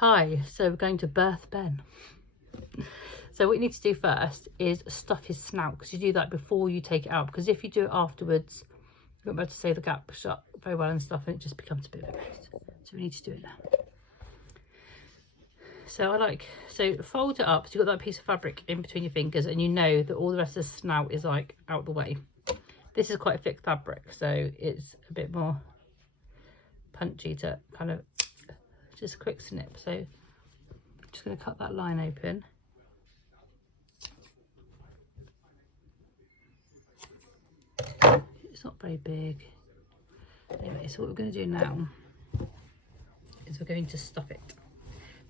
Hi, so we're going to birth Ben. So what you need to do first is stuff his snout, because you do that before you take it out, because if you do it afterwards, you won't be able to sew the gap shut very well and stuff, and it just becomes a bit of a mess. So we need to do it now. So fold it up, so you've got that piece of fabric in between your fingers, and you know that all the rest of the snout is like out the way. This is quite a thick fabric, so it's a bit more punchy to kind of just a quick snip. So I'm just going to cut that line open. It's not very big. Anyway, so what we're going to do now is we're going to stuff it.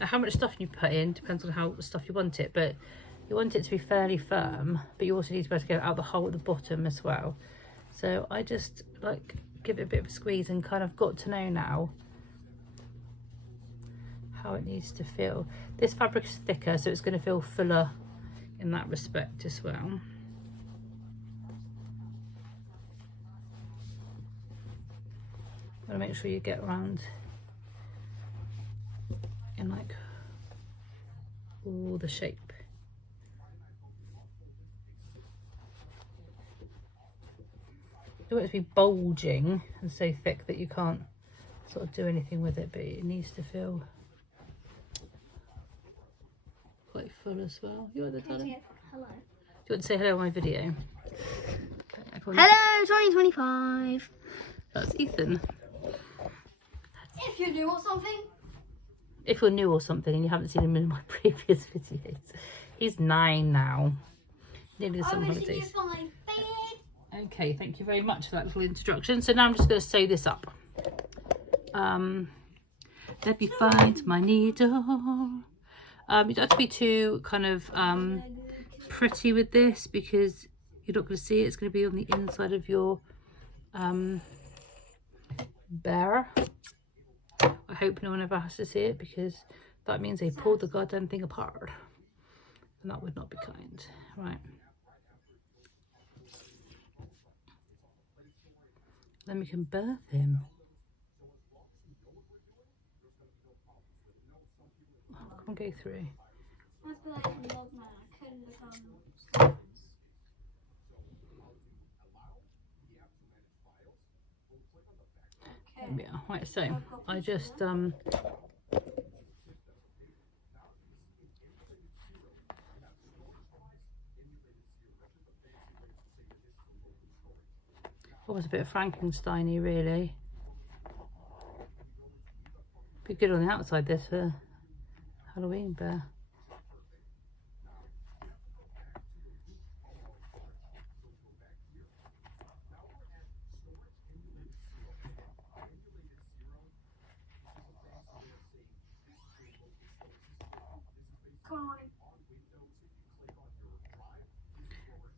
Now, how much stuff you put in depends on how stuff you want it, but you want it to be fairly firm, but you also need to be able to get out the hole at the bottom as well. So I just like give it a bit of a squeeze and kind of got to know now how it needs to feel. This fabric is thicker, so it's going to feel fuller in that respect as well. Gotta make sure you get around in like all the shape. You don't want it to be bulging and so thick that you can't sort of do anything with it, but it needs to feel quite full as well. You want the darling? Hello. Do you want to say hello on my video? Okay, Hello, 2025. that's Ethan. If you're new or something. If you're new or something and you haven't seen him in my previous videos, he's 9 now. Nearly the summer holidays. Okay, thank you very much for that little introduction. So now I'm just going to sew this up. Let me find my needle. You don't have to be too kind of pretty with this, because you're not going to see it. It's going to be on the inside of your bear. I hope no one ever has to see it, because that means they pulled the goddamn thing apart, and that would not be kind. Right. Then we can birth him. Oh, come on, go through. There we are. Right, so I just almost a bit of Frankenstein-y, really. Be good on the outside, this, for Halloween bear.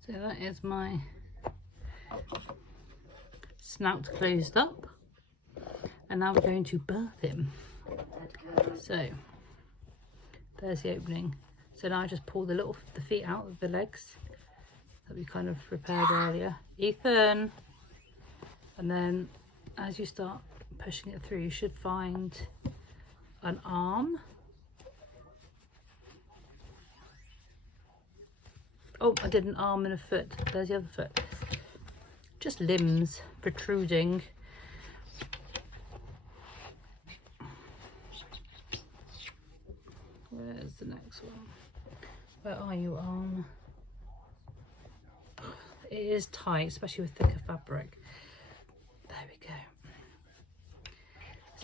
So that is my snout closed up, and now we're going to birth him. So there's the opening. So now I just pull the feet out of the legs that we kind of prepared earlier. Ethan! And then as you start pushing it through, you should find an arm. Oh, I did an arm and a foot. There's the other foot. Just limbs protruding. Where's the next one? Where are you, arm? It is tight, especially with thicker fabric. There we go.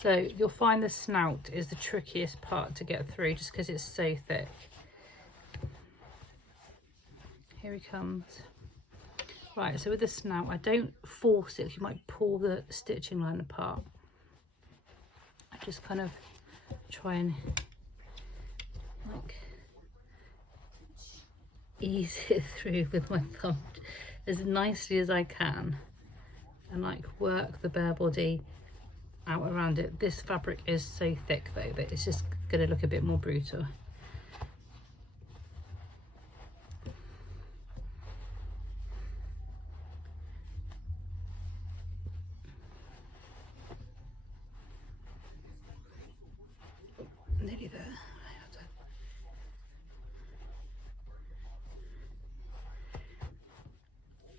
So you'll find the snout is the trickiest part to get through, just because it's so thick. Here he comes. Right, so with the snout, I don't force it. You might pull the stitching line apart. I just kind of try and like ease it through with my thumb as nicely as I can, and like work the bare body out around it. This fabric is so thick though that it's just going to look a bit more brutal. Nearly there.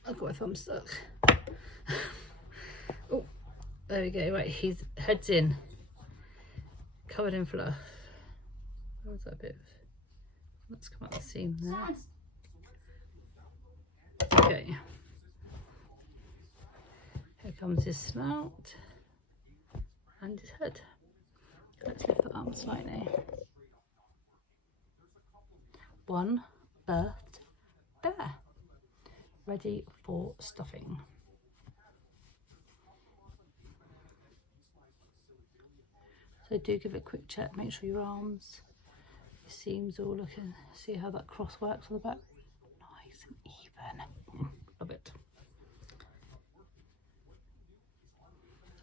I've got my thumb stuck. Oh, there we go. Right, his head's in, covered in fluff. Where was that bit? Let's come out the seam there. Okay. Here comes his snout and his head. Let's lift the arm slightly. One birthed bear, ready for stuffing. So do give it a quick check, make sure your arms, your seams all looking, see how that cross works on the back. Nice and even. Love it.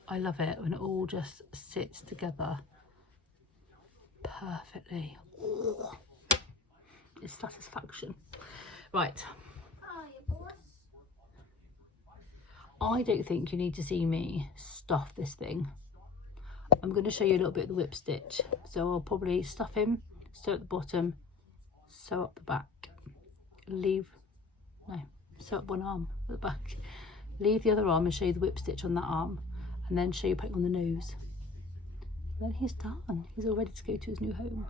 I love it when it all just sits together perfectly. It's satisfaction. Right. I don't think you need to see me stuff this thing. I'm going to show you a little bit of the whip stitch. So I'll probably stuff him, sew at the bottom, sew up the back, sew up one arm at the back, leave the other arm and show you the whip stitch on that arm, and then show you putting on the nose. Then he's done. He's all ready to go to his new home.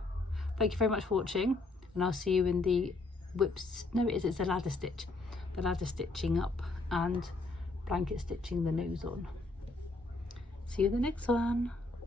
Thank you very much for watching, and I'll see you in the it's a ladder stitch. The ladder stitching up and blanket stitching the nose on. See you in the next one.